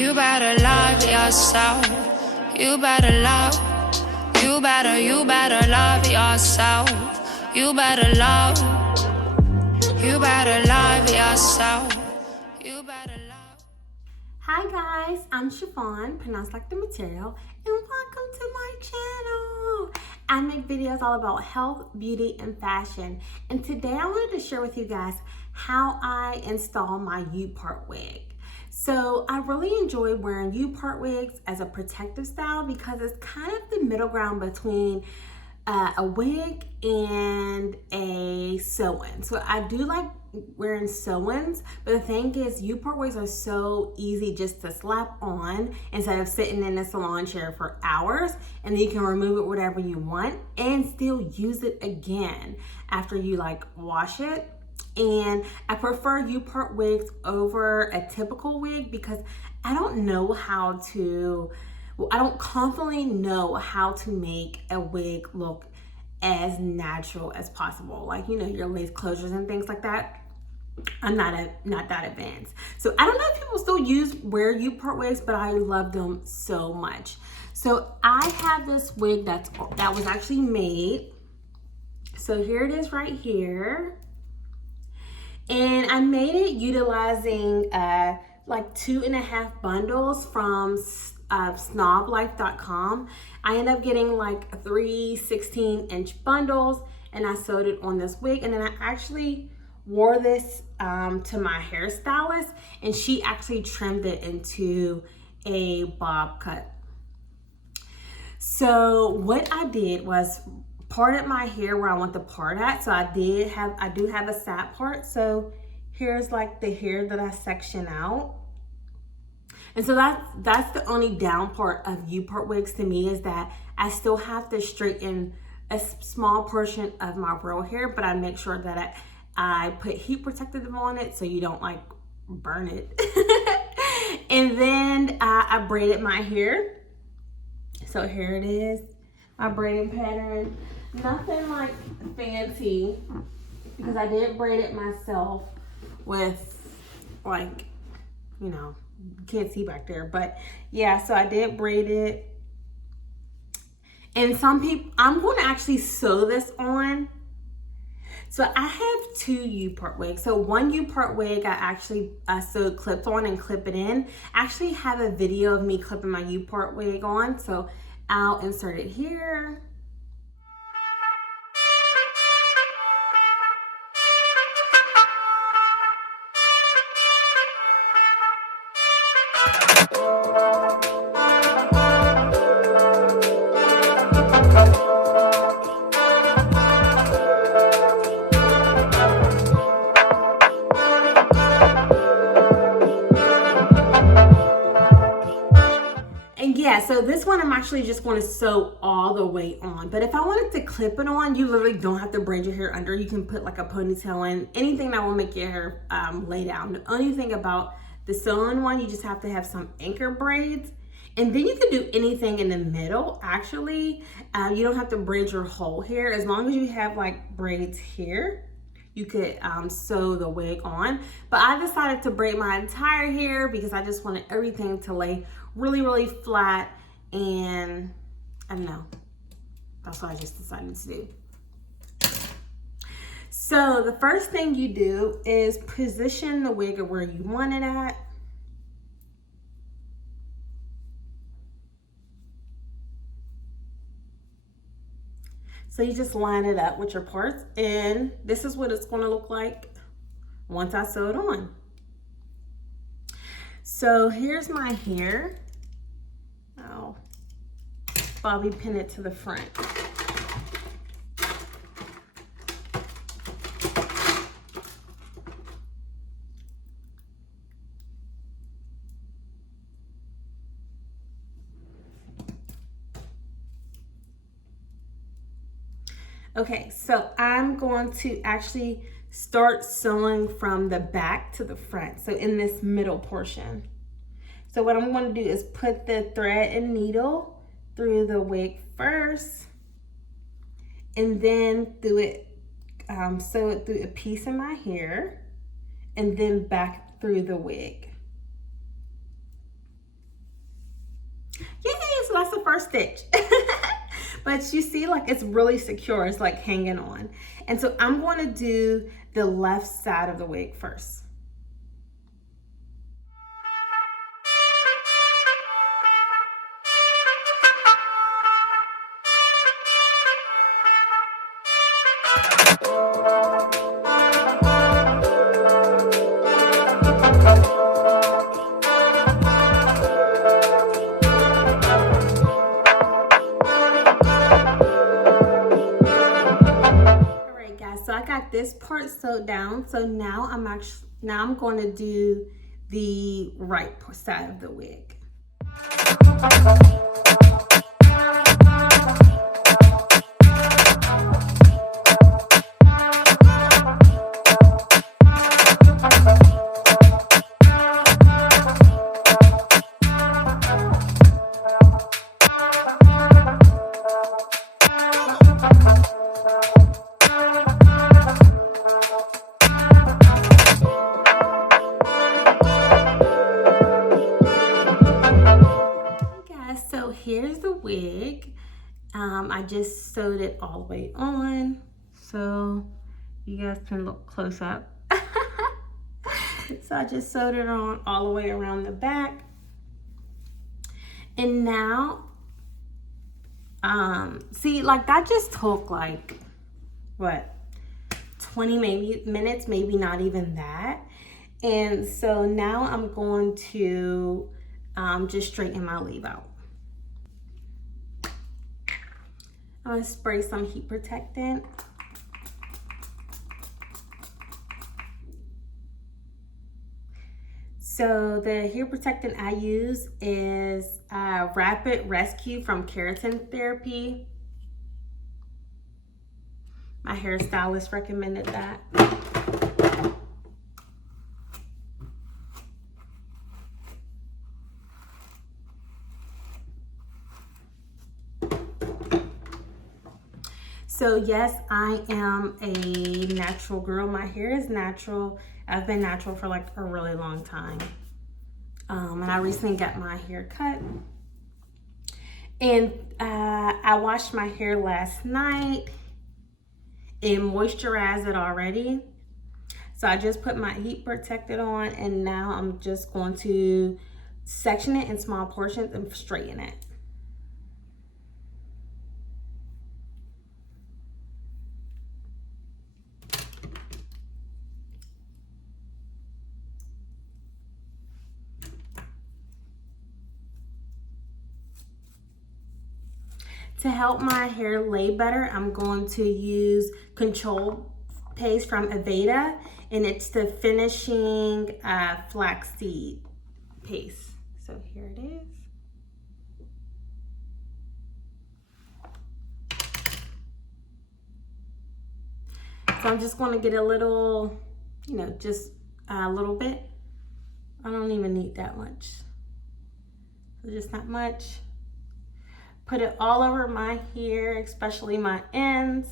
You better love yourself. You better love. You better love yourself. You better love. You better love yourself. You better love. Hi guys, I'm Sha-Phawn, pronounced like the material, and welcome to my channel. I make videos all about health, beauty, and fashion. And today I wanted to share with you guys how I install my Upart wig. So I really enjoy wearing Upart wigs as a protective style because it's kind of the middle ground between a wig and a sew-in. So I do like wearing sew-ins, but the thing is Upart wigs are so easy just to slap on instead of sitting in the salon chair for hours, and then you can remove it whatever you want and still use it again after you like wash it. And I prefer Upart wigs over a typical wig because I don't know how to, I don't confidently know how to make a wig look as natural as possible. Like, you know, your lace closures and things like that. I'm not that advanced. So I don't know if people still wear Upart wigs, but I love them so much. So I have this wig that was actually made. So here it is right here. And I made it utilizing like 2.5 bundles from SnobLife.com. I ended up getting like 3 16-inch bundles, and I sewed it on this wig. And then I actually wore this to my hairstylist, and she actually trimmed it into a bob cut. So what I did was parted my hair where I want the part at. So I do have a side part. So here's like the hair that I section out. And so that's the only down part of Upart wigs to me, is that I still have to straighten a small portion of my real hair, but I make sure that I put heat protective on it so you don't like burn it. And then I braided my hair. So here it is, my braiding pattern. Nothing like fancy, because I did braid it myself with, like, you know, you can't see back there, but yeah, so I did braid it. And some people, I'm going to actually sew this on. So I have 2 Upart wigs. So one Upart wig I actually sewed clips on and clip it in. I actually have a video of me clipping my Upart wig on, so I'll insert it here. And yeah, so this one I'm actually just going to sew all the way on. But if I wanted to clip it on, you literally don't have to braid your hair under. You can put like a ponytail in, anything that will make your hair lay down. The only thing about the sew-in one, you just have to have some anchor braids. And then you can do anything in the middle, actually. You don't have to braid your whole hair. As long as you have like braids here, you could sew the wig on. But I decided to braid my entire hair because I just wanted everything to lay really, really flat. And I don't know, that's what I just decided to do. So the first thing you do is position the wig where you want it at. So you just line it up with your parts, and this is what it's going to look like once I sew it on. So here's my hair. I'll bobby pin it to the front. Okay, so I'm going to actually start sewing from the back to the front, so in this middle portion. So what I'm going to do is put the thread and needle through the wig first, and then sew it through a piece of my hair, and then back through the wig. so that's the first stitch. But you see, like, it's really secure. It's like hanging on. And so I'm going to do the left side of the wig first. So I got this part sewed down. So now I'm going to do the right side of the wig. So here's the wig. I just sewed it all the way on, so you guys can look close up. So I just sewed it on all the way around the back. And now, see, like that just took like, what, 20 minutes, maybe not even that. And so now I'm going to just straighten my leave out. I'm going to spray some heat protectant. So the hair protectant I use is Rapid Rescue from Keratin Therapy. My hairstylist recommended that. So yes, I am a natural girl. My hair is natural. I've been natural for like a really long time. And I recently got my hair cut. And I washed my hair last night and moisturized it already. So I just put my heat protectant on, and now I'm just going to section it in small portions and straighten it. To help my hair lay better, I'm going to use Control Paste from Aveda, and it's the finishing flaxseed paste. So here it is. So I'm just going to get a little, you know, just a little bit. I don't even need that much. So just not much. Put it all over my hair, especially my ends.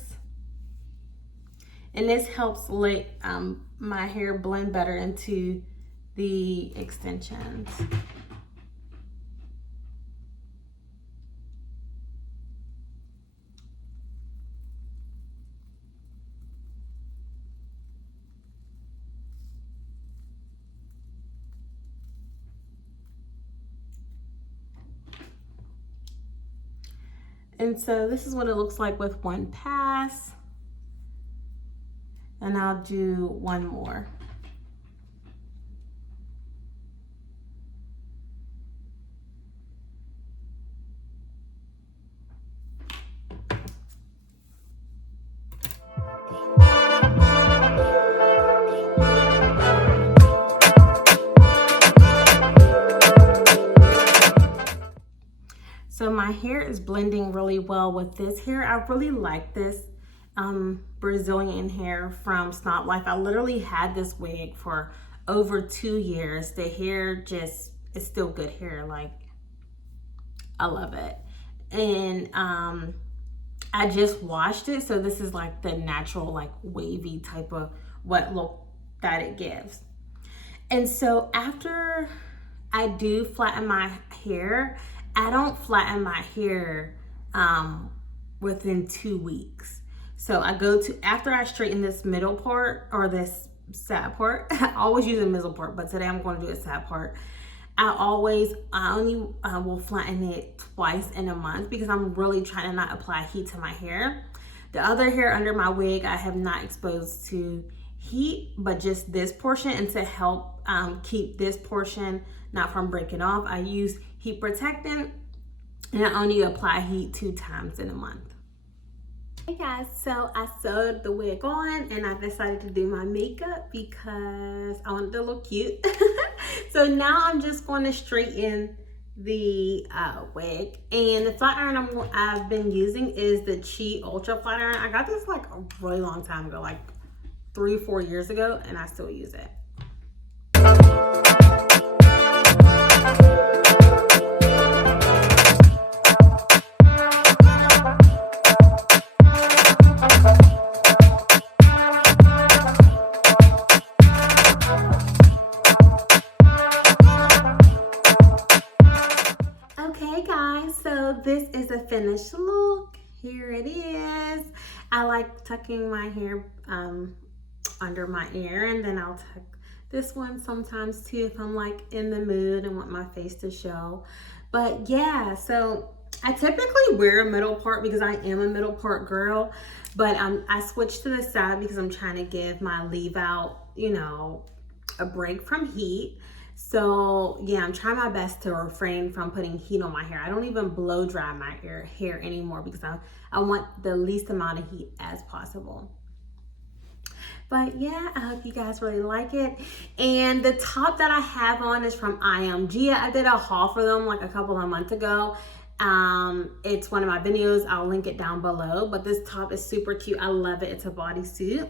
And this helps let my hair blend better into the extensions. And so this is what it looks like with one pass. And I'll do one more. So my hair is blending really well with this hair. I really like this Brazilian hair from SnobLife. I literally had this wig for over 2 years. The hair just is still good hair. Like, I love it. And I just washed it. So this is like the natural, like wavy type of wet look that it gives. And so after I do flatten my hair, I don't flatten my hair within 2 weeks. So I go to, after I straighten this middle part or this side part, I always use a middle part, but today I'm going to do a side part. I only will flatten it twice in a month because I'm really trying to not apply heat to my hair. The other hair under my wig I have not exposed to heat, but just this portion, and to help keep this portion not from breaking off, I use heat protectant, and I only apply heat 2 times in a month. Hey guys, so I sewed the wig on and I decided to do my makeup because I wanted to look cute. So now I'm just going to straighten the wig, and the flat iron I've been using is the Chi Ultra flat iron. I got this like a really long time ago, like 3-4 years ago, and I still use it. Okay guys, so this is a finished look. Here it is. I like tucking my hair under my ear, and then I'll tuck this one sometimes too if I'm like in the mood and want my face to show. But yeah, so I typically wear a middle part because I am a middle part girl, but I switched to the side because I'm trying to give my leave out, you know, a break from heat. So yeah, I'm trying my best to refrain from putting heat on my hair. I don't even blow dry my hair anymore because I want the least amount of heat as possible. But yeah, I hope you guys really like it. And the top that I have on is from IMG. I did a haul for them like a couple of months ago. It's one of my videos. I'll link it down below. But this top is super cute. I love it. It's a bodysuit.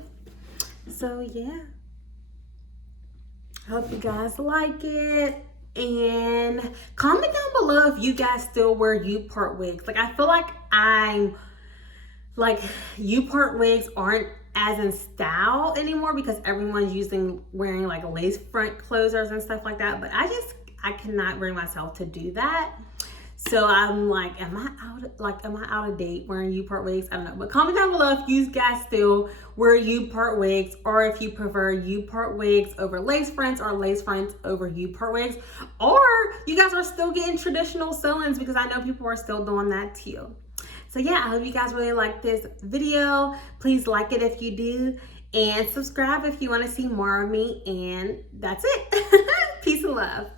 So yeah. Hope you guys like it, and comment down below if you guys still wear Upart wigs. Like, I feel like Upart wigs aren't as in style anymore because everyone's wearing like lace front closers and stuff like that, but I cannot bring myself to do that. So I'm like, am I out of date wearing Upart wigs? I don't know. But comment down below if you guys still wear Upart wigs, or if you prefer Upart wigs over lace fronts, or lace fronts over Upart wigs, or you guys are still getting traditional sew-ins, because I know people are still doing that too. So yeah, I hope you guys really like this video. Please like it if you do, and subscribe if you want to see more of me. And that's it. Peace and love.